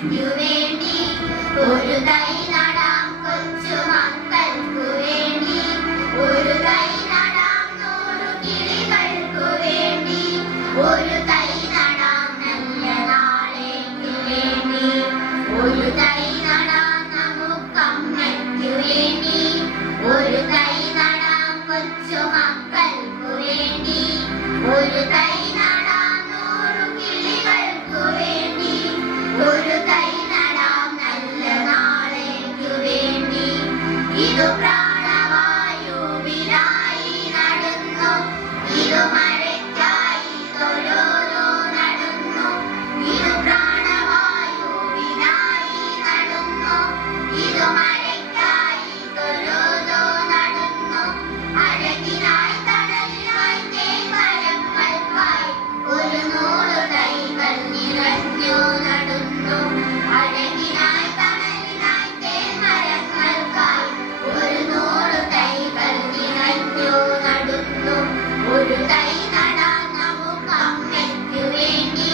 അമ്മയ്ക്കു വേണ്ടി ഒരു തൈ നടാം കൊച്ചു മക്കൾക്കു വേണ്ടി ഒരു തൈ നടാം 100 കിളികൾക്കു വേണ്ടി ഒരു തൈ നടാം നല്ല നാളേക്കു വേണ്ടി ഒരു തൈ നടാം നമുക്കമ്മയ്ക്കു വേണ്ടി ഒരു തൈ നടാം കൊച്ചു മക്കൾക്കു വേണ്ടി ഒരു തൈ നടാം 100 കിളികൾക്കു വേണ്ടി ഒരു തൈ നടാം നല്ല നാളേക്കു വേണ്ടി ഇതു പ്രാണവായുവിനായി നടുന്നു ഇതു മഴയ്ക്കായി ഓരോരോ നടുന്നു ഇതു പ്രാണവായുവിനായി നടുന്നു ഇതു മഴയ്ക്കായി ഓരോരോ നടുന്നു അഴകിനായി തണലിനായി തേൻമരങ്ങൾക്കായി ഒരു 100 തൈകൾ നിറഞ്ഞു നടുന്നു അഴകിനായി തണലിനായി തേൻമരങ്ങൾക്കായി ഒരു 100 തൈകൾ നിറഞ്ഞു നടുന്നു ഒരു തൈ നടാം നമുക്കമ്മയ്ക്കു വേണ്ടി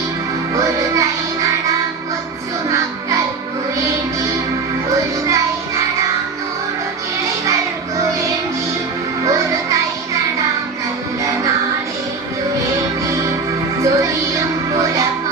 ഒരു തൈ നടാം കൊച്ചു മക്കൾക്കു വേണ്ടി ഒരു തൈ നടാം 100 കിളികൾക്കു വേണ്ടി ഒരു തൈ നടാം നല്ല നാളേക്കു വേണ്ടി ചൊരിയും പുലർച്ചെ